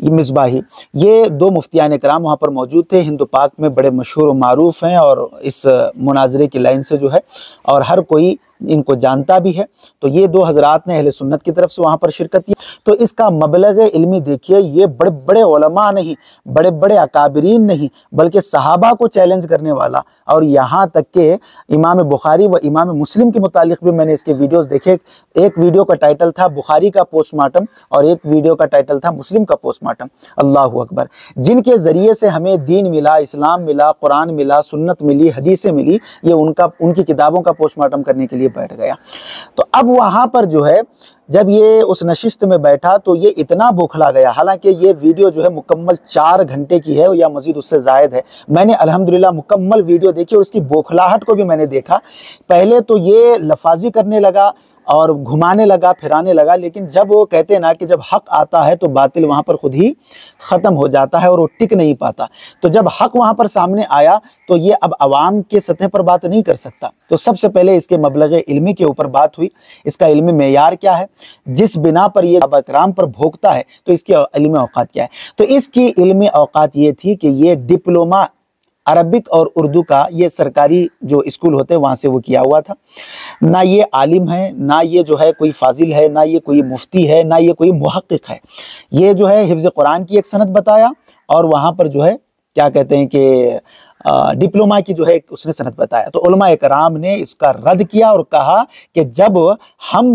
یہ مصباحی، یہ دو مفتیان کرام وہاں پر موجود تھے، ہند و پاک میں بڑے مشہور و معروف ہیں اور اس مناظرے کی لائن سے جو ہے اور ہر کوئی ان کو جانتا بھی ہے۔ تو یہ دو حضرات نے اہل سنت کی طرف سے وہاں پر شرکت کی۔ تو اس کا مبلغ علمی دیکھیے، یہ بڑے بڑے علماء نہیں، بڑے بڑے اکابرین نہیں، بلکہ صحابہ کو چیلنج کرنے والا، اور یہاں تک کہ امام بخاری و امام مسلم کے متعلق بھی میں نے اس کے ویڈیوز دیکھے۔ ایک ویڈیو کا ٹائٹل تھا بخاری کا پوسٹ مارٹم اور ایک ویڈیو کا ٹائٹل تھا مسلم کا پوسٹ مارٹم۔ اللہ اکبر، جن کے ذریعے سے ہمیں دین ملا، اسلام ملا، قرآن ملا، سنت ملی، حدیثیں ملی، یہ ان کی کتابوں کا پوسٹ مارٹم کرنے کے لیے بیٹھ گیا۔ تو اب وہاں پر جو ہے جب یہ اس نشست میں بیٹھا تو یہ اتنا بوکھلا گیا، حالانکہ یہ ویڈیو جو ہے مکمل 4 گھنٹے کی ہے یا مزید اس سے زائد ہے۔ میں نے الحمدللہ مکمل ویڈیو دیکھی اور اس کی بوکھلاہٹ کو بھی میں نے دیکھا۔ پہلے تو یہ لفاظی کرنے لگا اور گھمانے لگا، پھرانے لگا، لیکن جب وہ کہتے ہیں نا کہ جب حق آتا ہے تو باطل وہاں پر خود ہی ختم ہو جاتا ہے اور وہ ٹک نہیں پاتا۔ تو جب حق وہاں پر سامنے آیا تو یہ اب عوام کے سطح پر بات نہیں کر سکتا۔ تو سب سے پہلے اس کے مبلغ علمی کے اوپر بات ہوئی، اس کا علمی معیار کیا ہے، جس بنا پر یہ صحابہ کرام پر بھوکتا ہے تو اس کی علمی اوقات کیا ہے۔ تو اس کی علمی اوقات یہ تھی کہ یہ ڈپلومہ عربک اور اردو کا یہ سرکاری جو اسکول ہوتے ہیں وہاں سے وہ کیا ہوا تھا۔ نہ یہ عالم ہے، نہ یہ جو ہے کوئی فاضل ہے، نہ یہ کوئی مفتی ہے، نہ یہ کوئی محقق ہے۔ یہ جو ہے حفظ قرآن کی ایک سند بتایا اور وہاں پر جو ہے کیا کہتے ہیں کہ ڈپلومہ کی جو ہے اس نے سند بتایا۔ تو علماء کرام نے اس کا رد کیا اور کہا کہ جب ہم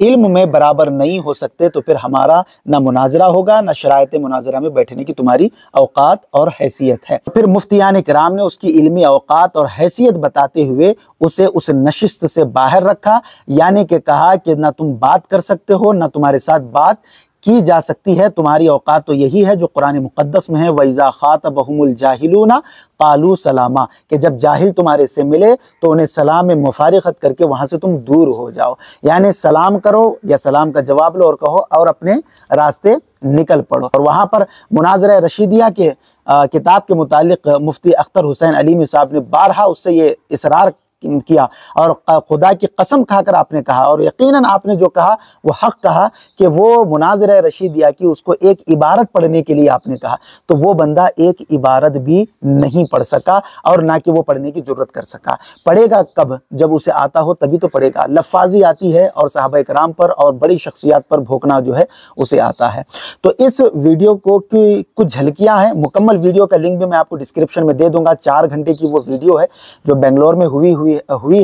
علم میں برابر نہیں ہو سکتے تو پھر ہمارا نہ مناظرہ ہوگا، نہ شرائط مناظرہ میں بیٹھنے کی تمہاری اوقات اور حیثیت ہے۔ پھر مفتیان کرام نے اس کی علمی اوقات اور حیثیت بتاتے ہوئے اسے اس نشست سے باہر رکھا، یعنی کہ کہا کہ نہ تم بات کر سکتے ہو، نہ تمہارے ساتھ بات کی جا سکتی ہے، تمہاری اوقات تو یہی ہے جو قرآن مقدس میں ہے، وَإِذَا خَاطَبَهُمُ الْجَاهِلُونَ قَالُوا سَلَامًا، کہ جب جاہل تمہارے سے ملے تو انہیں سلام میں مفارقت کر کے وہاں سے تم دور ہو جاؤ، یعنی سلام کرو یا سلام کا جواب لو اور کہو اور اپنے راستے نکل پڑو۔ اور وہاں پر مناظرہ رشیدیہ کے کتاب کے متعلق مفتی اختر حسین علیمی صاحب نے بارہا اس سے یہ اصرار کیا اور خدا کی قسم کھا کر آپ نے کہا، اور یقیناً آپ نے جو کہا وہ حق کہا، کہ وہ مناظرہ رشیدیہ کی اس کو ایک عبارت پڑھنے کے لیے آپ نے کہا، تو وہ بندہ ایک عبارت بھی نہیں پڑھ سکا اور نہ کہ وہ پڑھنے کی جرت کر سکا۔ پڑھے گا کب؟ جب اسے آتا ہو تبھی تو پڑھے گا۔ لفاظی آتی ہے اور صحابہ کرام پر اور بڑی شخصیات پر بھوکنا جو ہے اسے آتا ہے۔ تو اس ویڈیو کو کی کچھ جھلکیاں ہیں، مکمل ویڈیو کا لنک بھی میں آپ کو ڈسکرپشن میں دے دوں گا۔ 4 گھنٹے کی وہ ویڈیو ہے جو بنگلور میں ہوئی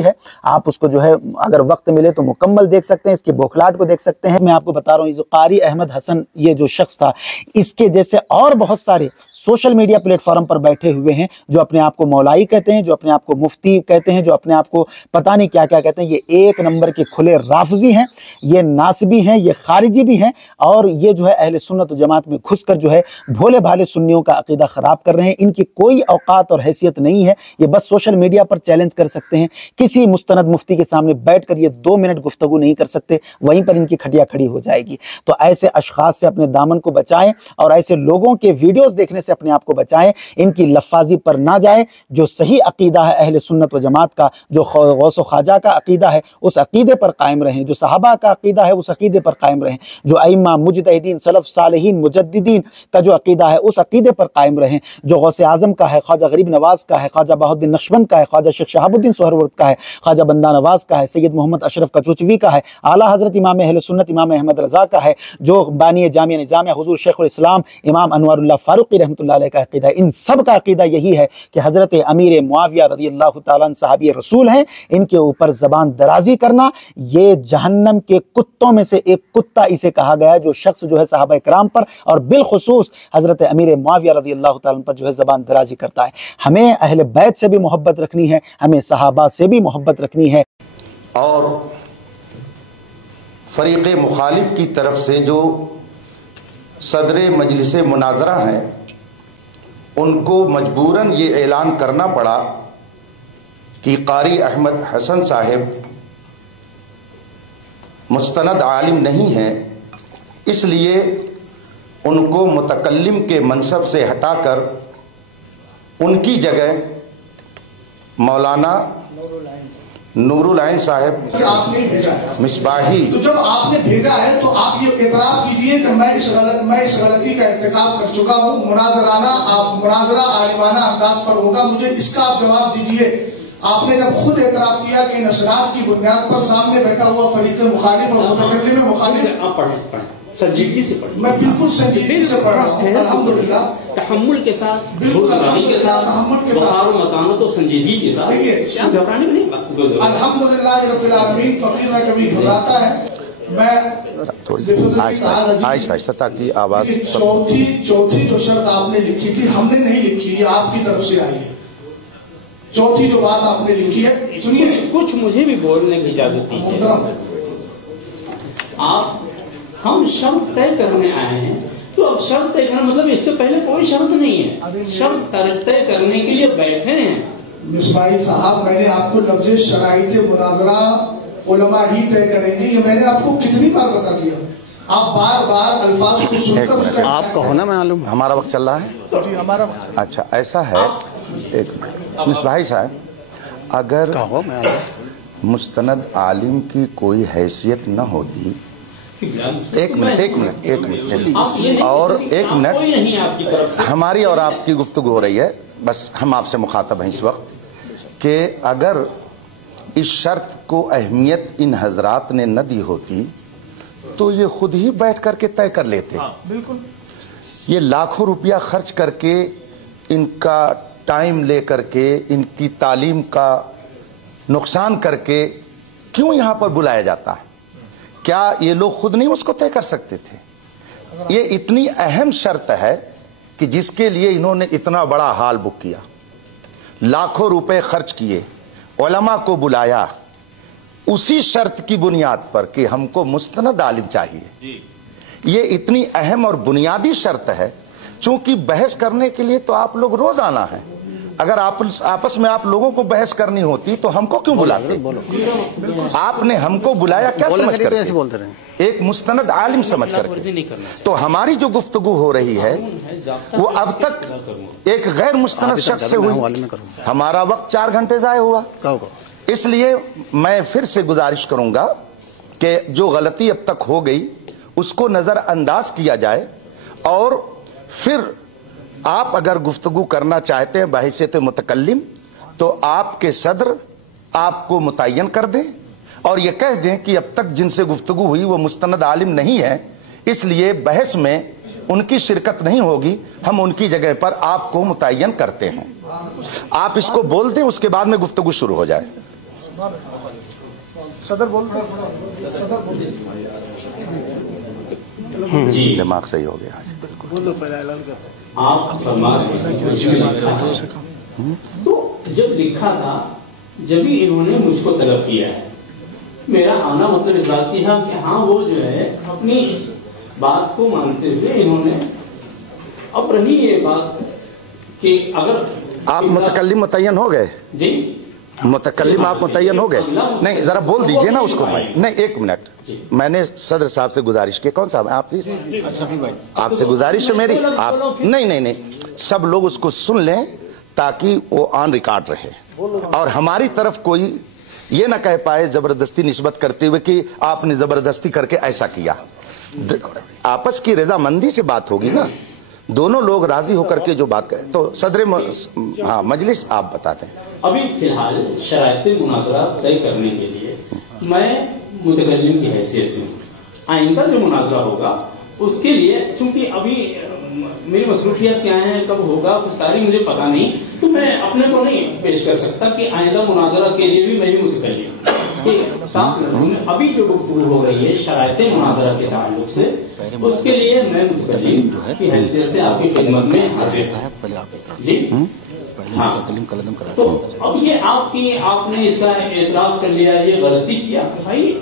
ہے، آپ اس کو جو ہے اگر وقت ملے تو مکمل دیکھ سکتے ہیں، اس کی بوکھلاٹ کو دیکھ سکتے ہیں۔ میں آپ کو بتا رہا ہوں، قاری احمد حسن یہ جو شخص تھا، اس کے جیسے اور بہت سارے سوشل میڈیا پلیٹ فارم پر بیٹھے ہوئے ہیں جو اپنے آپ کو مولائی کہتے ہیں، جو اپنے آپ کو مفتی کہتے ہیں، جو اپنے آپ کو پتہ نہیں کیا کیا کہتے ہیں۔ یہ ایک نمبر کے کھلے رافضی ہیں، یہ ناسبی ہیں، یہ خارجی بھی ہیں، اور یہ جو ہے اہل سنت و جماعت میں گھس کر جو ہے بھولے بھالے سنیوں کا عقیدہ خراب کر رہے ہیں۔ ان کی کوئی اوقات اور حیثیت نہیں ہے، یہ بس سوشل میڈیا پر چیلنج کر سکتے ہیں، کسی مستند مفتی کے سامنے بیٹھ کر یہ 2 منٹ گفتگو نہیں کر سکتے، وہیں پر ان کی کھٹیا کھڑی ہو جائے گی۔ تو ایسے اشخاص سے اپنے دامن کو بچائیں اور ایسے لوگوں کے ویڈیوز دیکھنے سے اپنے آپ کو بچائیں، ان کی لفاظی پر نہ جائیں۔ جو صحیح عقیدہ ہے اہل سنت و جماعت کا، جو غوث و خواجہ کا عقیدہ ہے اس عقیدے پر قائم رہیں، جو صحابہ کا عقیدہ ہے اس عقیدے پر قائم رہیں، جو ائمہ مجتہدین سلف صالحین مجددین کا جو عقیدہ ہے اس عقیدے پر قائم رہیں، جو غوث اعظم کا ہے، خواجہ غریب نواز کا ہے، خواجہ بہاؤالدین نقشبند کا ہے، خواجہ شیخ شہاب الدین سہروردی کا ہے، خواجہ بندہ نواز کا ہے، سید محمد اشرف کچوچوی کا ہے، اعلیٰ حضرت امام اہل سنت امام احمد رضا کا ہے، جو بانی جامعہ نظامیہ حضور شیخ الاسلام امام انوار اللہ فاروقی رحمۃ اللہ علیہ کا عقیدہ ہے۔ ان سب کا عقیدہ یہی ہے کہ حضرت امیر معاویہ رضی اللہ تعالیٰ عنہ صحابی رسول ہیں، ان کے اوپر زبان درازی کرنا یہ جہنم کے کتوں میں سے ایک کتا اسے کہا گیا ہے، جو شخص جو ہے صحابہ کرام پر اور بالخصوص حضرت امیر معاویہ رضی اللہ تعالیٰ عنہ پر جو ہے زبان درازی کرتا ہے۔ ہمیں اہل بیت سے بھی محبت رکھنی ہے، ہمیں صحابہ سے بھی محبت رکھنی ہے۔ اور فریق مخالف کی طرف سے جو صدر مجلس مناظرہ ہیں ان کو مجبوراً یہ اعلان کرنا پڑا کہ قاری احمد حسن صاحب مستند عالم نہیں ہیں، اس لیے ان کو متکلم کے منصب سے ہٹا کر ان کی جگہ مولانا نور العین صاحب مصباحی۔ تو جب آپ نے بھیجا ہے تو آپ آپ یہ اعتراف کیجیے کہ میں اس غلطی کا ارتکاب کر چکا ہوں. مناظرہ عالمانہ انداز پر ہوگا. مجھے اس کا آپ جواب دیجیے. آپ نے جب خود اعتراف کیا کہ ان اسناد کی بنیاد پر سامنے بیٹھا ہوا فریق مخالف اور متکلم مخالف. آپ پڑھیں سنجیدگی سے پڑھیں. میں بالکل سنجیدگی سے پڑھ رہا ہوں الحمدللہ. تحمل کے ساتھ, بالکل کے ساتھ, تحمل کے ساتھ, وقار و متانت و سنجیدگی کے ساتھ. دیکھیے گھبرانے میں نہیں. الحمدللہ رب العالمین. فقیر نہ کبھی گھبراتا ہے. میں آہستہ تاکہ آواز. چوتھی جو شرط آپ نے لکھی تھی ہم نے نہیں لکھی, یہ آپ کی طرف سے آئی ہے. چوتھی جو بات آپ نے لکھی ہے سنیے. کچھ مجھے بھی بولنے کی اجازت دیجیے. آپ ہم شرط طے کرنے آئے ہیں تو اب شرط طے کرنا مطلب اس سے پہلے کوئی شرط نہیں ہے. شرط طے کرنے کے لیے بیٹھے ہیں. مصباحی صاحب میں نے آپ کو لفظ شرائط مناظرہ علماء ہی طے کریں گے یہ میں نے آپ کو کتنی بار بتا دیا. آپ بار بار الفاظ کو سن کر آپ کا ہونا معلوم. ہمارا وقت چل رہا ہے. ہمارا اچھا ایسا ہے. ایک منٹ مصباحی صاحب, اگر مستند عالم کی کوئی حیثیت نہ ہوتی. ایک منٹ اور ایک منٹ. ہماری اور آپ کی گفتگو ہو رہی ہے, بس ہم آپ سے مخاطب ہیں اس وقت کہ اگر اس شرط کو اہمیت ان حضرات نے نہ دی ہوتی تو یہ خود ہی بیٹھ کر کے طے کر لیتے. بالکل. یہ لاکھوں روپیہ خرچ کر کے, ان کا ٹائم لے کر کے, ان کی تعلیم کا نقصان کر کے کیوں یہاں پر بلایا جاتا ہے؟ کیا یہ لوگ خود نہیں اس کو طے کر سکتے تھے؟ یہ اتنی اہم شرط ہے کہ جس کے لیے انہوں نے اتنا بڑا ہال بک کیا, لاکھوں روپے خرچ کیے, علماء کو بلایا, اسی شرط کی بنیاد پر کہ ہم کو مستند عالم چاہیے. یہ اتنی اہم اور بنیادی شرط ہے. چونکہ بحث کرنے کے لیے تو آپ لوگ روز آنا ہے. اگر آپس میں آپ لوگوں کو بحث کرنی ہوتی تو ہم کو کیوں بلاتے؟ آپ نے ہم کو بلایا کیا سمجھ کر کے؟ ایک مستند عالم سمجھ کر کے. تو ہماری جو گفتگو ہو رہی ہے وہ اب تک ایک غیر مستند شخص سے ہوئی. ہمارا وقت 4 گھنٹے ضائع ہوا. اس لیے میں پھر سے گزارش کروں گا کہ جو غلطی اب تک ہو گئی اس کو نظر انداز کیا جائے, اور پھر آپ اگر گفتگو کرنا چاہتے ہیں بحیثیت متکلم تو آپ کے صدر آپ کو متعین کر دیں اور یہ کہہ دیں کہ اب تک جن سے گفتگو ہوئی وہ مستند عالم نہیں ہے, اس لیے بحث میں ان کی شرکت نہیں ہوگی, ہم ان کی جگہ پر آپ کو متعین کرتے ہیں. آپ اس کو بول دیں, اس کے بعد میں گفتگو شروع ہو جائے. صدر بول جی دماغ صحیح ہو گیا. آپ تو جب لکھا تھا جب ہی انہوں نے مجھ کو طلب کیا ہے. میرا آنا مطلب اس بات کی تھا کہ ہاں وہ جو ہے اپنی اس بات کو مانتے ہوئے انہوں نے. اب رہی یہ بات کہ اگر آپ متکلم متعین ہو گئے. جی متکلم آپ متعین ہو گئے. نہیں ذرا بول دیجئے نا اس کو. نہیں ایک منٹ, میں نے صدر صاحب سے گزارش کی. کون صاحب آپ آپ سے گزارش ہے میری. آپ نہیں سب لوگ اس کو سن لیں تاکہ وہ آن ریکارڈ رہے, اور ہماری طرف کوئی یہ نہ کہہ پائے زبردستی نسبت کرتے ہوئے کہ آپ نے زبردستی کر کے ایسا کیا. آپس کی رضامندی سے بات ہوگی نا, دونوں لوگ راضی ہو کر کے جو بات کریں. تو صدر ہاں مجلس آپ بتاتے ہیں. ابھی فی الحال شرائط مناظرہ طے کرنے کے لیے میں متکلم کی حیثیت سے ہوں. آئندہ جو مناظرہ ہوگا اس کے لیے چونکہ ابھی میری مصروفیات کیا ہیں, کب ہوگا کچھ تاریخ مجھے پتا نہیں, تو میں اپنے کو نہیں پیش کر سکتا کہ آئندہ مناظرہ کے لیے بھی میں ہی متکلم. ابھی جو گفتگو ہو رہی ہے شرائط مناظرہ کے تعلق سے, اس کے لیے میں متکلم کی حیثیت سے آپ کی خدمت میں حاضر. جی ہاں, تو اب یہ آپ نے اس کا اعتراف کر لیا, یہ غلطی کیا. بھائی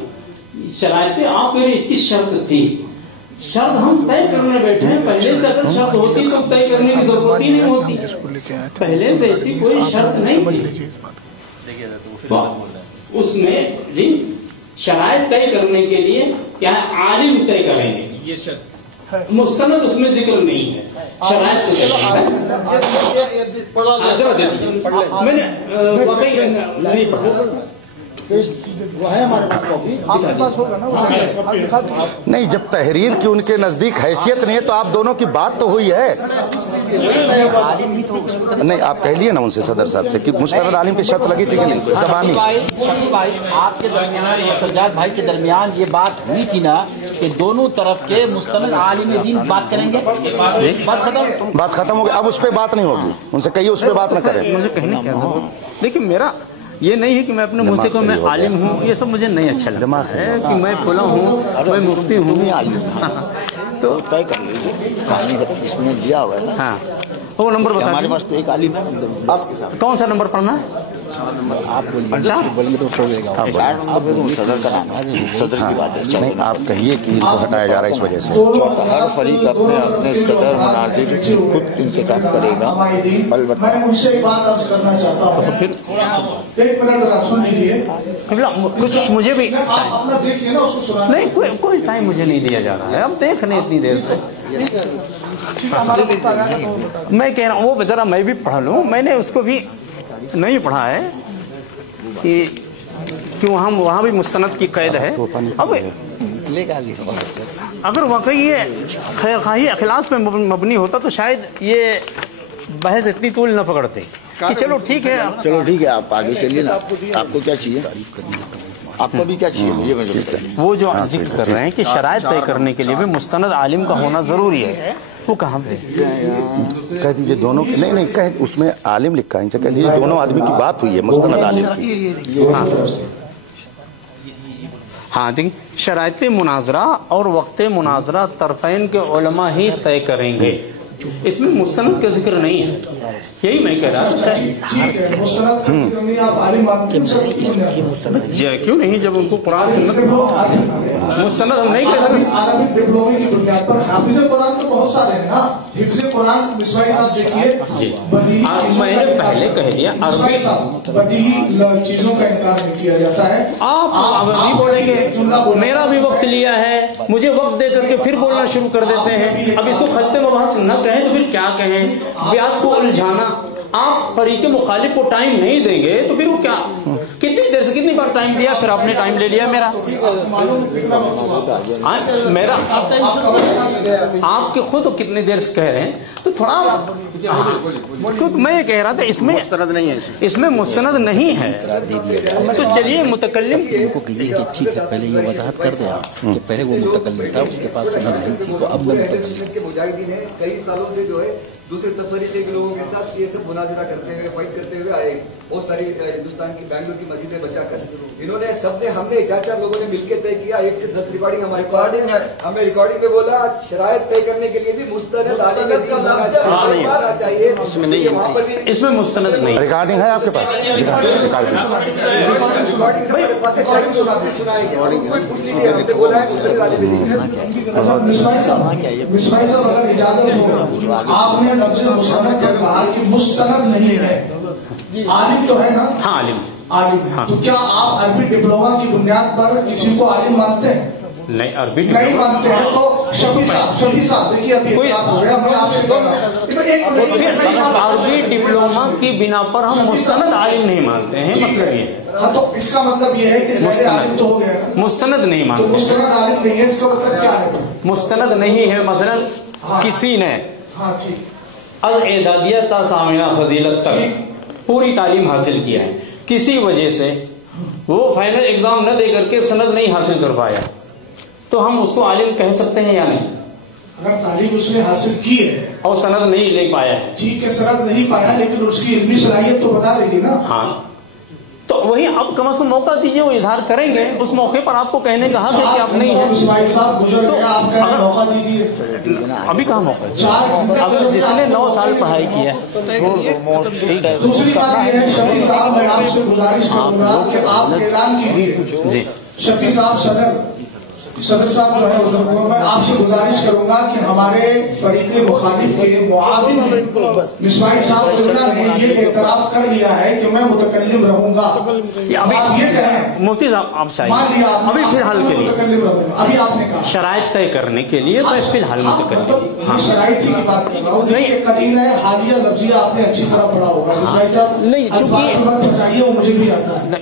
شرائط آپ کے اس کی شرط تھی, شرط ہم طے کرنے بیٹھے ہیں. پہلے سے اگر شرط ہوتی تو طے کرنے کی ضرورت ہی نہیں ہوتی. پہلے سے ایسی کوئی شرط نہیں تھی. اس میں جی شرائط طے کرنے کے لیے کیا عالم طے کریں گے, یہ شرط مستند اس میں ذکر نہیں ہے. شرائط میں نے واقعی نہیں پڑھا. وہ ہے ہمارے پاس کاپی، آپ کے پاس ہوگا نا؟ نہیں، جب تحریر کی ان کے نزدیک حیثیت نہیں ہے تو آپ دونوں کی بات تو ہوئی ہے. نہیں، آپ کہہ لیے نا ان سے صدر صاحب سے کہ مستند عالم کی شرط لگی تھی کہ نہیں زبانی. شفیع بھائی آپ کے درمیان اور سجاد بھائی کے درمیان یہ بات ہوئی تھی نا کہ دونوں طرف کے مستند عالم دین بات کریں گے، بات ختم ہو گئی. اب اس پہ بات نہیں ہوگی، ان سے کہیے اس پہ بات نہ کریں. مجھے کہنے کیا ضرورت؟ دیکھیے میرا یہ نہیں ہے کہ میں اپنے منہ سے کہوں میں عالم ہوں، یہ سب مجھے نہیں اچھا لگتا ہے کہ میں فلاں ہوں، میں مفتی ہوں. تو طے کر لیجیے، اس میں دیا ہوا ہے نا. ہاں وہ نمبر بتا ہمارے دیجیے. پاس تو ایک عالم ہے، کون سا نمبر پڑھنا ہے؟ آپ بولیے تو ہو جائے گا. صدر کا نام ہے، صدر کی بات ہے. نہیں، آپ کہیے کہ ان کو ہٹایا جا رہا ہے اس وجہ سے. ہر فریق اپنے اپنے صدر مناظر خود انتخاب کرے گا. البتہ میں ان سے ایک بات عرض کرنا چاہتا ہوں. ایک منٹ ذرا سن لیجیے. کچھ مجھے بھی آپ اپنا دیکھیے نا، اس کو سنانا. نہیں، کوئی ٹائم مجھے نہیں دیا جا رہا ہے. اب دیکھ رہے اتنی دیر سے. میں کہہ رہا ہوں وہ ذرا میں بھی پڑھ لوں. میں نے اس کو بھی نہیں پڑھا ہے کہ وہاں بھی مستند کی قید ہے. اب اگر واقعی یہ خیر خواہی اخلاص پہ مبنی ہوتا تو شاید یہ بحث اتنی طول نہ پکڑتے کہ چلو ٹھیک ہے. چلو ٹھیک ہے، آپ آگے چلیے نا. آپ کو کیا چاہیے؟ آپ کو بھی کیا چاہیے؟ وہ جو ذکر کر رہے ہیں کہ شرائط طے کرنے کے لیے بھی مستند عالم کا ہونا ضروری ہے، وہ کہاں پہ کہہ دیجیے دونوں. نہیں کہہ، اس میں عالم لکھا ہے، کہہ دیجیے دونوں آدمی کی بات ہوئی ہے مستند عالم کی. ہاں دیکھیں، شرائط مناظرہ اور وقت مناظرہ طرفین کے علماء ہی طے کریں گے. اس میں مستند کا ذکر نہیں ہے، یہی میں کہہ رہا ہوں. کیوں نہیں؟ جب ان کو قرآن سنت مستند ہم نہیں کہہ سکتے. عربی ڈپلومے کی بنیاد پر حافظ قرآن تو بہت سارے ہیں نا. حفظ قرآن مصباحی صاحب دیکھیے، میں نے پہلے کہہ دیا عربی بدیہی چیزوں کا انکار نہیں کیا جاتا ہے. آپ ابھی بولیں گے میرا بھی وقت لیا ہے، مجھے وقت دے کر کے پھر بولنا شروع کر دیتے ہیں. اب اس کو خط مباحث نہ کہیں تو پھر کیا کہیں؟ بیعت کو الجھانا. آپ فریق مخالف کو ٹائم نہیں دیں گے تو پھر وہ کیا؟ کتنی دیر سے کتنی بار ٹائم دیا، پھر آپ نے ٹائم لے لیا میرا. آپ کے خود کتنی دیر سے کہہ رہے ہیں تو تھوڑا میں یہ کہہ رہا تھا اس میں مستند نہیں ہے. تو چلیے متکلم کو کہیے کہ ٹھیک ہے، پہلے یہ وضاحت کر دیں آپ کہ پہلے وہ متکلم تھا، اس کے پاس سند نہیں تھی، تو اب میں کے مجاہدین ہیں کئی سالوں سے جو ہے دوسرے تفریقے کے لوگوں کے ساتھ یہ سب مناظرہ کرتے ہوئے فائٹ کرتے ہوئے آئے. بہت ساری ہندوستان کی بنگلور کی مسجدیں بچا کر انہوں نے سب نے ہم نے 4 لوگوں نے مل کے طے کیا. 1 سے 10 ریکارڈنگ ہمارے پاس ہے. ہمیں ریکارڈنگ میں بولا شرائط طے کرنے کے لیے بھی مستند عالم چاہیے. اس میں نہیں ہے، اس میں مستند نہیں. ریکارڈنگ ہے آپ کے پاس؟ مصباحی صاحب اگر اجازت ہو، آپ نے لفظ مستند کا کہا کہ مستند نہیں ہے، عالم تو ہے نا؟ ہاں عالم. تو کیا آپ عربی ڈپلوما کی بنیاد پر کسی کو عالم مانتے ہیں؟ نہیں، عربی نہیں مانتے ہیں. تو شفیع صاحب دیکھیے ابھی اختلاف ہو گیا. میں آپ سے کہہ رہا ہوں عربی ڈپلوما کی بنا پر ہم مستند عالم نہیں مانتے ہیں. مطلب یہ ہاں، تو اس کا مطلب یہ ہے کہ عالم تو ہو گیا نا، مستند نہیں تو مانتے. مستند عالم نہیں ہے، اس کا مطلب کیا ہے؟ مستند نہیں ہے. مثلا کسی نے ہاں ٹھیک، از اعدادیہ تا ثانویہ فضیلت تک پوری تعلیم حاصل کیا ہے، کسی وجہ سے وہ فائنل ایگزام نہ دے کر کے سند نہیں حاصل کر پایا، تو ہم اس کو عالم کہہ سکتے ہیں یا نہیں؟ اگر تعلیم اس نے حاصل کی ہے اور سند نہیں لے پایا ہے، ٹھیک ہے، سند نہیں پایا لیکن اس کی علمی صلاحیت تو بتا دے گی نا. ہاں، تو وہی اب کم از کم موقع دیجیے، وہ اظہار کریں گے. اس موقع پر آپ کو کہنے کا حق ہے کہ آپ نہیں ہیں. بھائی صاحب گزر گیا، آپ کا موقع دیجیے. ابھی کہاں موقع ہے؟ اگر جس نے 9 سال پڑھائی کی ہے. دوسری بات یہ ہے شفیع صاحب، میں آپ سے گزارش کروں گا کہ آپ اعلان کیجیے. جی شفیع صاحب صدر صاحب جو ہے، میں آپ سے گزارش کروں گا کہ ہمارے فریق مخالف کے معاون مصباحی صاحب نے یہ اعتراف کر لیا ہے کہ میں متکلم رہوں گا. آپ یہ کہیں مفتی صاحب، آپ مان لیا ابھی فی الحال کے لیے متکلم رہوں گا. ابھی آپ نے کہا شرائط طے کرنے کے لیے میں فی الحال متکلم. ہاں، شرائط کی بات کر رہا ہوں. نہیں، قرینہ حالیہ لفظیہ آپ نے اچھی طرح پڑھا ہوگا مصباحی صاحب. نہیں، چونکہ چاہیے وہ مجھے بھی آتا ہے.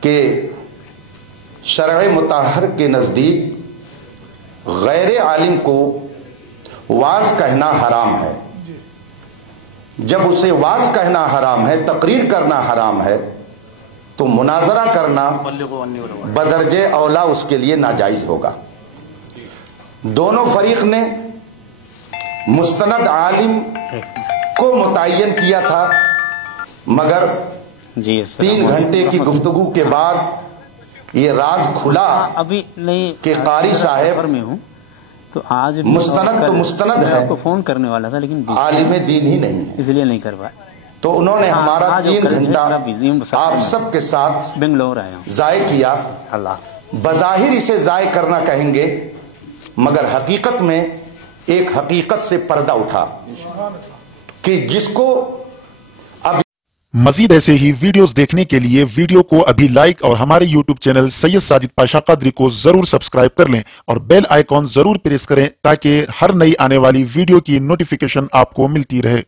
کہ شرع مطہر کے نزدیک غیر عالم کو واز کہنا حرام ہے. جب اسے واز کہنا حرام ہے، تقریر کرنا حرام ہے، تو مناظرہ کرنا بدرجہ اولا اس کے لیے ناجائز ہوگا. دونوں فریق نے مستند عالم کو متعین کیا تھا، مگر 3 گھنٹے کی گفتگو کے بعد یہ راز کھلا ابھی نہیں کہ قاری صاحب میں ہوں تو آج مستند تو مستند ہے، آپ کو فون کرنے والا تھا لیکن عالم دین ہی نہیں ہے، اس لیے نہیں کر پایا. تو انہوں نے ہمارا 3 گھنٹہ آپ سب کے ساتھ بنگلور آیا ہوں. ضائع کیا. اللہ بظاہر اسے ضائع کرنا کہیں گے، مگر حقیقت میں ایک حقیقت سے پردہ اٹھا کہ جس کو مزید ایسے ہی ویڈیوز دیکھنے کے لیے ویڈیو کو ابھی لائک اور ہمارے یوٹیوب چینل سید ساجد پاشا قادری کو ضرور سبسکرائب کر لیں اور بیل آئیکن ضرور پریس کریں تاکہ ہر نئی آنے والی ویڈیو کی نوٹیفیکیشن آپ کو ملتی رہے.